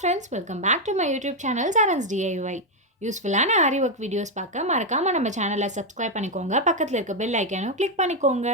friends, welcome back to my YouTube channel Saran's DIY. யூஸ்ஃபுல்லான ஆரி work videos பார்க்க மறக்காமல் நம்ம சேனலை சப்ஸ்கிரைப் பண்ணிக்கோங்க. பக்கத்தில் இருக்க பெல் ஐக்கானும் கிளிக் பண்ணிக்கோங்க.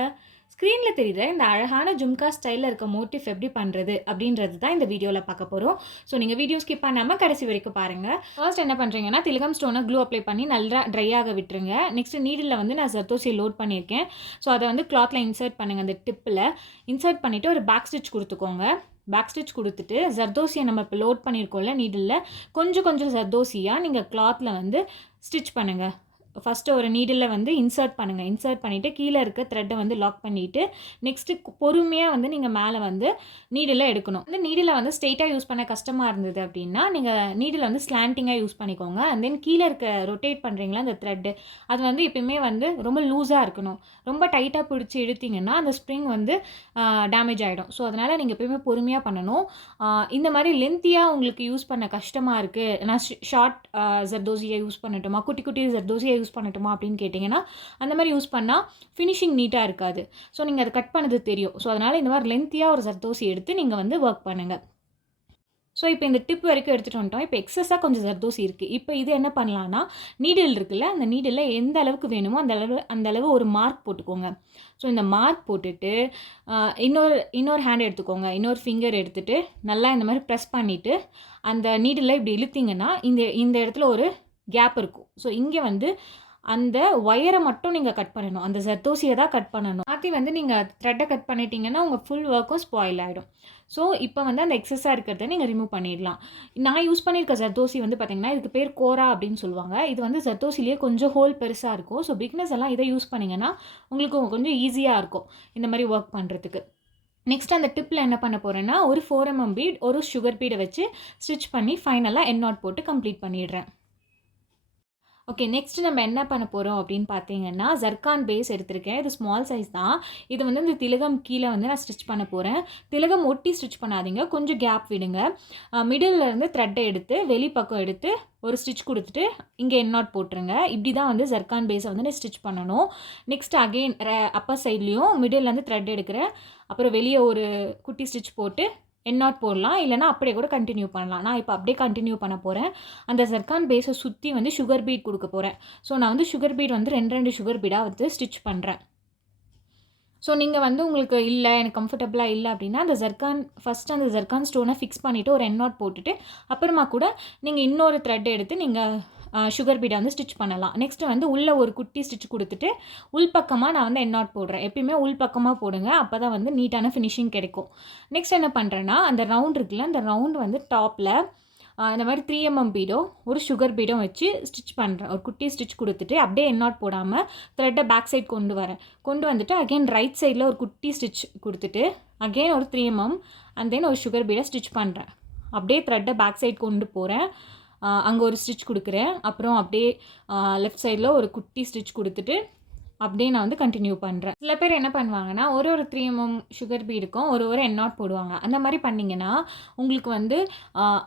ஸ்க்ரீனில் தெரியுற இந்த அழகான ஜும்கா ஸ்டைலில் இருக்க மோட்டிஃப் எப்படி பண்ணுறது அப்படின்றது தான் இந்த வீடியோவில் பார்க்க போகிறோம். ஸோ நீங்கள் வீடியோ ஸ்கிப் பண்ணாமல் கடைசி வரைக்கும் பாருங்கள். ஃபர்ஸ்ட் என்ன பண்ணுறீங்கன்னா திலகம் ஸ்டோனை க்ளூ அப்ளை பண்ணி நல்லா ட்ரை ஆக விட்டுருங்க. நெக்ஸ்ட் நீடில் வந்து நான் ஜர்தோசியை லோட் பண்ணியிருக்கேன். ஸோ அதை வந்து கிளாத்தில் இன்சர்ட் பண்ணுங்கள். அந்த டிப்பில் இன்சர்ட் பண்ணிவிட்டு ஒரு பேக் ஸ்டிச் கொடுத்துக்கோங்க. பேக் ஸ்டிச் கொடுத்துட்டு ஜர்தோசியை நம்ம இப்போ லோட் பண்ணியிருக்கோம்ல நீடில் கொஞ்சம் ஜர்தோசியாக நீங்கள் கிளாத்தில் வந்து ஸ்டிச் பண்ணுங்கள். ஃபஸ்ட்டு ஒரு நீடில் வந்து இன்சர்ட் பண்ணுங்கள். இன்சர்ட் பண்ணிவிட்டு கீழே இருக்க த்ரெட்டை வந்து லாக் பண்ணிவிட்டு நெக்ஸ்ட்டு பொறுமையாக வந்து நீங்கள் மேலே வந்து நீடில் எடுக்கணும். அந்த நீடில் வந்து ஸ்ட்ரெயிட்டாக யூஸ் பண்ண கஷ்டமாக இருந்தது அப்படின்னா நீங்கள் நீடில் வந்து ஸ்லாண்டிங்காக யூஸ் பண்ணிக்கோங்க. அண்ட் தென் கீழே இருக்க ரொட்டேட் பண்ணுறீங்களா அந்த த்ரெட்டு அது வந்து எப்பயுமே வந்து ரொம்ப லூஸாக இருக்கணும். ரொம்ப டைட்டாக பிடிச்சி இழுத்திங்கன்னா அந்த ஸ்ப்ரிங் வந்து டேமேஜ் ஆகிடும். ஸோ அதனால் நீங்கள் எப்பயுமே பொறுமையாக பண்ணணும். இந்த மாதிரி லென்த்தியாக உங்களுக்கு யூஸ் பண்ண கஷ்டமாக இருக்குது, நான் ஷார்ட் ஜர்தோசியை யூஸ் பண்ணட்டுமா, குட்டி ஜர்தோசியை யூஸ் பண்ணட்டுமா அப்படின்னு கேட்டிங்கன்னா அந்த மாதிரி யூஸ் பண்ணால் ஃபினிஷிங் நீட்டாக இருக்காது. ஸோ நீங்கள் அதை கட் பண்ணது தெரியும். ஸோ அதனால் இந்த மாதிரி லென்த்தியாக ஒரு ஜர்தோசி எடுத்து நீங்கள் வந்து ஒர்க் பண்ணுங்கள். ஸோ இப்போ இந்த டிப் வரைக்கும் எடுத்துகிட்டு வந்துட்டோம். இப்போ எக்ஸஸாக கொஞ்சம் ஜர்தோசி இருக்குது. இப்போ இது என்ன பண்ணலான்னா நீடில் இருக்குல்ல, அந்த நீடில் எந்த அளவுக்கு வேணுமோ அந்த அளவு ஒரு மார்க் போட்டுக்கோங்க. ஸோ இந்த மார்க் போட்டுட்டு இன்னொரு ஹேண்ட் எடுத்துக்கோங்க. இன்னொரு ஃபிங்கர் எடுத்துகிட்டு நல்லா இந்த மாதிரி ப்ரெஸ் பண்ணிவிட்டு அந்த நீடில் இப்படி இழுத்திங்கன்னா இந்த இடத்துல ஒரு கேப் இருக்கும். ஸோ இங்கே வந்து அந்த ஒயரை மட்டும் நீங்கள் கட் பண்ணணும். அந்த ஜர்தோசியை தான் கட் பண்ணணும். மாற்றி வந்து நீங்கள் த்ரெட்டை கட் பண்ணிட்டீங்கன்னா உங்கள் ஃபுல் ஒர்க்கும் ஸ்பாயில் ஆகிடும். ஸோ இப்போ வந்து அந்த எக்ஸஸாக இருக்கிறத நீங்கள் ரிமூவ் பண்ணிடலாம். நான் யூஸ் பண்ணியிருக்க ஜர்தோசி வந்து பார்த்திங்கன்னா இதுக்கு பேர் கோரா அப்படின்னு சொல்லுவாங்க. இது வந்து ஜர்தோசிலேயே கொஞ்சம் ஹோல் பெருசாக இருக்கும். ஸோ பிக்னஸ் எல்லாம் இதை யூஸ் பண்ணிங்கன்னா உங்களுக்கு கொஞ்சம் ஈஸியாக இருக்கும் இந்த மாதிரி ஒர்க் பண்ணுறதுக்கு. நெக்ஸ்ட் அந்த டிப்பில் என்ன பண்ண போகிறேன்னா ஒரு 4mm பீட் ஒரு சுகர் பீடை வச்சு ஸ்டிச் பண்ணி ஃபைனலாக எண்ட் நாட் போட்டு கம்ப்ளீட் பண்ணிடுறேன். ஓகே, நெக்ஸ்ட் நம்ம என்ன பண்ண போகிறோம் அப்படின்னு பார்த்தீங்கன்னா ஜர்கான் பேஸ் எடுத்திருக்கேன். இது ஸ்மால் சைஸ் தான். இது வந்து இந்த திலகம் கீழே வந்து நான் ஸ்டிச் பண்ண போகிறேன். திலகம் ஒட்டி ஸ்டிச் பண்ணாதீங்க, கொஞ்சம் கேப் விடுங்க. மிடில் இருந்து த்ரெட்டை எடுத்து வெளிப்பக்கம் எடுத்து ஒரு ஸ்டிச் கொடுத்துட்டு இங்கே எண்ட் நாட் போட்டுருங்க. இப்படி தான் வந்து ஜர்கான் பேஸை வந்து நான் ஸ்டிச் பண்ணணும். நெக்ஸ்ட் அகெயின் அப்பர் சைட்லேயும் மிடில்லேருந்து த்ரெட் எடுக்கிறேன். அப்புறம் வெளியே ஒரு குட்டி ஸ்டிச் போட்டு எண்ட் நாட் போடலாம், இல்லைனா அப்படியே கூட கண்டினியூ பண்ணலாம். நான் இப்போ அப்படியே கண்டினியூ பண்ண போகிறேன். அந்த ஜர்கான் பேஸை சுற்றி வந்து சுகர் பீட் கொடுக்க போகிறேன். ஸோ நான் வந்து சுகர் பீட் வந்து 2 சுகர் பீடாக வந்து ஸ்டிச் பண்ணுறேன். ஸோ நீங்கள் வந்து உங்களுக்கு இல்லை எனக்கு கம்ஃபர்டபுளாக இல்லை அப்படின்னா அந்த ஃபஸ்ட்டு அந்த ஜர்கான் ஸ்டோனை ஃபிக்ஸ் பண்ணிவிட்டு ஒரு எண்ட் நாட் போட்டுட்டு அப்புறமா கூட நீங்கள் இன்னொரு த்ரெட் எடுத்து நீங்கள் சுகர் பீடை வந்து ஸ்டிச் பண்ணலாம். நெக்ஸ்ட்டு வந்து உள்ளே ஒரு குட்டி ஸ்டிச் கொடுத்துட்டு உள்பக்கமாக நான் வந்து எண்ட் நாட் போடுறேன். எப்பயுமே உள்பக்கமாக போடுங்க, அப்போ தான் வந்து நீட்டான ஃபினிஷிங் கிடைக்கும். நெக்ஸ்ட் என்ன பண்ணுறேன்னா அந்த ரவுண்ட் இருக்குல்ல, அந்த ரவுண்டு வந்து டாப்பில் இந்த மாதிரி 3mm பீடோ ஒரு சுகர் பீடோ வச்சு ஸ்டிச் பண்ணுறேன். ஒரு குட்டி ஸ்டிச் கொடுத்துட்டு அப்படியே எண்ட் நாட் போடாமல் த்ரெட்டை பேக் சைட் கொண்டு வந்துட்டு அகெயின் ரைட் சைடில் ஒரு குட்டி ஸ்டிச் கொடுத்துட்டு அகெயின் ஒரு 3mm அண்ட் தென் ஒரு சுகர் பீடை ஸ்டிச் பண்ணுறேன். அப்படியே த்ரெட்டை பேக் சைட் கொண்டு போகிறேன். அங்கே ஒரு ஸ்டிச் கொடுக்குறேன். அப்புறம் அப்படியே லெஃப்ட் சைடில் ஒரு குட்டி ஸ்டிச் கொடுத்துட்டு அப்படியே நான் வந்து கண்டினியூ பண்ணுறேன். சில பேர் என்ன பண்ணுவாங்கன்னா ஒரு 3mm சுகர் பீடுக்கும் ஒரு எண்ட் நாட் போடுவாங்க. அந்த மாதிரி பண்ணிங்கன்னா உங்களுக்கு வந்து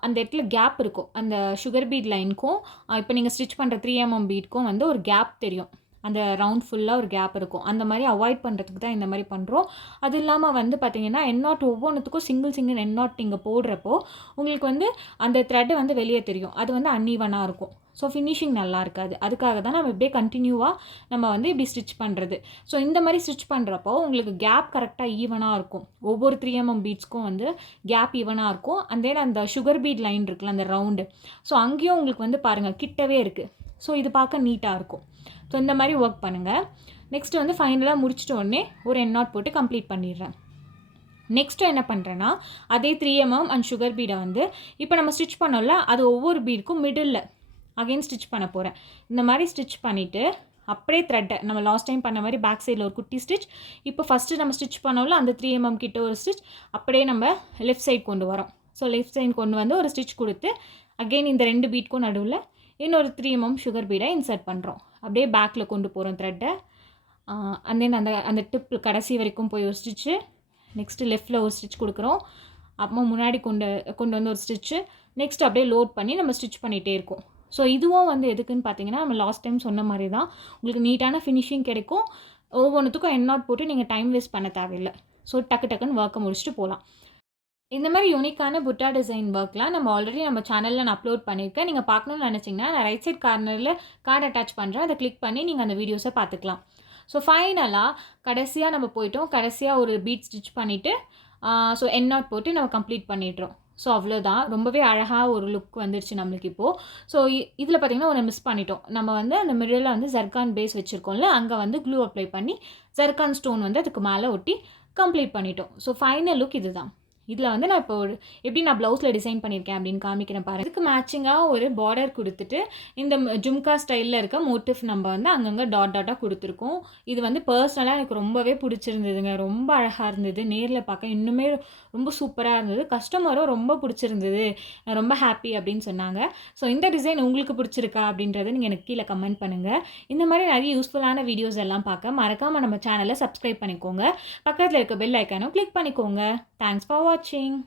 அந்த இடத்துல கேப் இருக்கும். அந்த சுகர் பீட் லைனுக்கும் இப்போ நீங்கள் ஸ்டிச் பண்ணுற 3mm பீடுக்கும் வந்து ஒரு கேப் தெரியும். அந்த ரவுண்ட் ஃபுல்லாக ஒரு கேப் இருக்கும். அந்த மாதிரி அவாய்ட் பண்ணுறதுக்கு தான் இந்த மாதிரி பண்ணுறோம். அது இல்லாமல் வந்து பார்த்திங்கன்னா எண்ட் நாட் ஒவ்வொன்றுத்துக்கும் சிங்கிள் எண்ட் நாட் நீங்கள் போடுறப்போ உங்களுக்கு வந்து அந்த த்ரெட்டு வந்து வெளியே தெரியும். அது வந்து அன்ஈவனாக இருக்கும். ஸோ ஃபினிஷிங் நல்லா இருக்காது. அதுக்காக தான் நம்ம இப்படியே கண்டினியூவாக நம்ம வந்து இப்படி ஸ்டிச் பண்ணுறது. ஸோ இந்த மாதிரி ஸ்டிச் பண்ணுறப்போ உங்களுக்கு கேப் கரெக்டாக ஈவனாக இருக்கும். ஒவ்வொரு 3mm பீட்ஸ்க்கும் வந்து கேப் ஈவனாக இருக்கும். அண்ட் தென் அந்த சுகர் பீட் லைன் இருக்குல்ல அந்த ரவுண்டு, ஸோ அங்கேயும் உங்களுக்கு வந்து பாருங்கள் கிட்டவே இருக்குது. ஸோ இது பார்க்க நீட்டாக இருக்கும். ஸோ இந்த மாதிரி ஒர்க் பண்ணுங்கள். நெக்ஸ்ட்டு வந்து ஃபைனலாக முடிச்சிட்ட உடனே ஒரு எண்ட் நாட் போட்டு கம்ப்ளீட் பண்ணிடுறேன். நெக்ஸ்ட்டு என்ன பண்ணுறேன்னா அதே 3mm அண்ட் சுகர் பீடை வந்து இப்போ நம்ம ஸ்டிச் பண்ணோம்ல அது ஒவ்வொரு பீடுக்கும் மிடில் அகெயின் ஸ்டிச் பண்ண போகிறேன். இந்த மாதிரி ஸ்டிச் பண்ணிவிட்டு அப்படியே த்ரெட்டை நம்ம லாஸ்ட் டைம் பண்ண மாதிரி பேக் சைடில் ஒரு குட்டி ஸ்டிச், இப்போ ஃபஸ்ட்டு நம்ம ஸ்டிச் பண்ணோம்ல அந்த 3mm கிட்ட ஒரு ஸ்டிச் அப்படியே நம்ம லெஃப்ட் சைட் கொண்டு வரோம். ஸோ லெஃப்ட் சைட் கொண்டு வந்து ஒரு ஸ்டிச் கொடுத்து அகெயின் இந்த 2 பீட்க்கும் நடுவில் இன்னொரு 3mm சுகர் பீடை இன்சர்ட் பண்ணுறோம். அப்படியே பேக்கில் கொண்டு போகிறோம் த்ரெட்டை. அண்ட் தென் அந்த டிப் கடைசி வரைக்கும் போய் ஒரு ஸ்டிச்சு, நெக்ஸ்ட்டு லெஃப்ட்டில் ஒரு ஸ்டிச் கொடுக்குறோம். அப்புறம் முன்னாடி கொண்டு வந்து ஒரு ஸ்டிச்சு, நெக்ஸ்ட் அப்படியே லோட் பண்ணி நம்ம ஸ்டிச் பண்ணிகிட்டே இருக்கோம். ஸோ இதுவும் வந்து எதுக்குன்னு பார்த்தீங்கன்னா நம்ம லாஸ்ட் டைம் சொன்ன மாதிரி தான் உங்களுக்கு நீட்டான ஃபினிஷிங் கிடைக்கும். ஒவ்வொன்றுத்துக்கும் எண்ட் நாட் போட்டு நீங்கள் டைம் வேஸ்ட் பண்ண தேவையில்லை. ஸோ டக்குன்னு ஒர்க்கை முடிச்சுட்டு போகலாம். இந்த மாதிரி யூனிக்கான புட்டா டிசைன் ஒர்க்லாம் நம்ம ஆல்ரெடி நம்ம சேனலில் நான் அப்லோட் பண்ணியிருக்கேன். நீங்கள் பார்க்கணும்னு நினச்சிங்கன்னா நான் ரைட் சைட் கார்னரில் கார்டு அட்டாச் பண்ணுறேன். அதை கிளிக் பண்ணி நீங்கள் அந்த வீடியோஸை பார்த்துக்கலாம். ஸோ ஃபைனலாக கடைசியாக நம்ம போயிட்டோம். கடைசியாக ஒரு பீட் ஸ்டிச் பண்ணிவிட்டு ஸோ எண்ட் நாட் போட்டு நம்ம கம்ப்ளீட் பண்ணிடுறோம். ஸோ அவ்வளோதான். ரொம்பவே அழகாக ஒரு லுக் வந்துருச்சு நம்மளுக்கு இப்போது. ஸோ இதில் பார்த்திங்கன்னா ஒன்று மிஸ் பண்ணிட்டோம். நம்ம வந்து அந்த மிடில் வந்து ஜர்கான் பேஸ் வச்சுருக்கோம்ல, அங்கே வந்து க்ளூ அப்ளை பண்ணி ஜர்கான் ஸ்டோன் வந்து அதுக்கு மேலே ஒட்டி கம்ப்ளீட் பண்ணிட்டோம். ஸோ ஃபைனல் லுக் இது தான். இதில் வந்து நான் இப்போ எப்படி நான் ப்ளவுஸில் டிசைன் பண்ணியிருக்கேன் அப்படின்னு காமிக்கிறேன் பாருங்கள். இதுக்கு மேட்சிங்காக ஒரு பார்டர் கொடுத்துட்டு இந்த ஜும்கா ஸ்டைலில் இருக்க மோட்டிஃப் நம்ம வந்து அங்கங்கே டாட்டாக கொடுத்துருக்கோம். இது வந்து பர்சனலாக எனக்கு ரொம்பவே பிடிச்சிருந்ததுங்க. ரொம்ப அழகாக இருந்தது. நேரில் பார்க்க இன்னுமே ரொம்ப சூப்பராக இருந்தது. கஸ்டமரும் ரொம்ப பிடிச்சிருந்தது, ரொம்ப ஹாப்பி அப்படின்னு சொன்னாங்க. ஸோ இந்த டிசைன் உங்களுக்கு பிடிச்சிருக்கா அப்படின்றத நீங்கள் எனக்கு கீழே கமெண்ட் பண்ணுங்கள். இந்த மாதிரி நிறைய யூஸ்ஃபுல்லான வீடியோஸ் எல்லாம் பார்க்க மறக்காமல் நம்ம சேனலை சப்ஸ்கிரைப் பண்ணிக்கோங்க. பக்கத்தில் இருக்க பெல் ஐக்கானும் கிளிக் பண்ணிக்கோங்க. தேங்க்ஸ் ஃபார் வாட்சிங்.